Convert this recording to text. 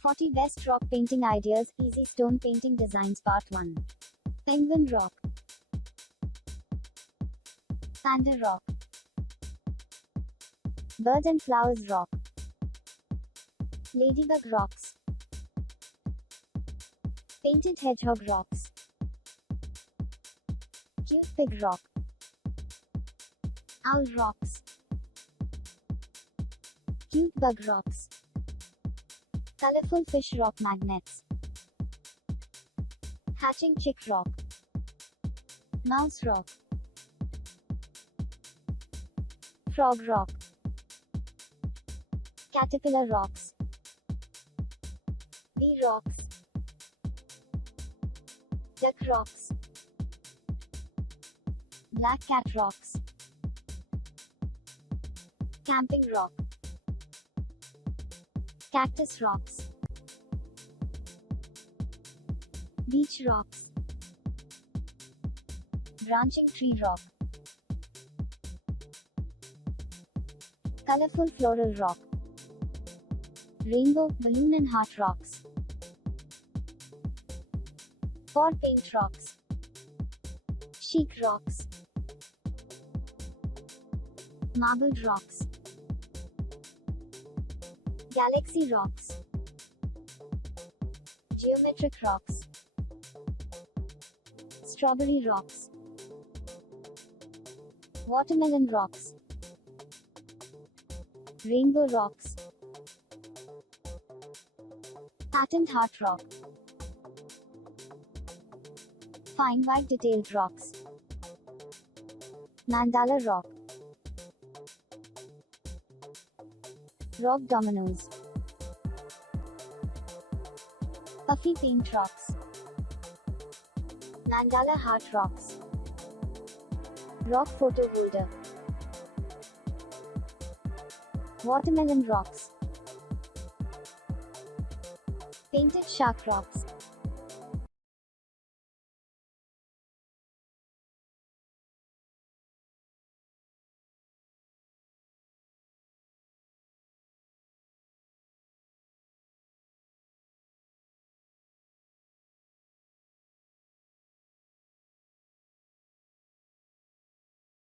40 Best Rock Painting Ideas, Easy Stone Painting Designs Part 1. Penguin Rock, Panda Rock, Bird and Flowers Rock, Ladybug Rocks, Painted Hedgehog Rocks, Cute Pig Rock, Owl Rocks, Cute Bug Rocks, Colorful Fish Rock Magnets, Hatching Chick Rock, Mouse Rock, Frog Rock, Caterpillar Rocks, Bee Rocks, Duck Rocks, Black Cat Rocks, Camping Rock, Cactus Rocks, Beach Rocks, Branching Tree Rock, Colorful Floral Rock, Rainbow, Balloon and Heart Rocks, Pour Paint Rocks, Chic Rocks, Marbled Rocks, Galaxy Rocks, Geometric Rocks, Strawberry Rocks, Watermelon Rocks, Rainbow Rocks, Patent Heart Rock, Fine White Detailed Rocks, Mandala Rock, Rock Dominoes, Puffy Paint Rocks, Mandala Heart Rocks, Rock Photo Holder, Watermelon Rocks, Painted Shark Rocks,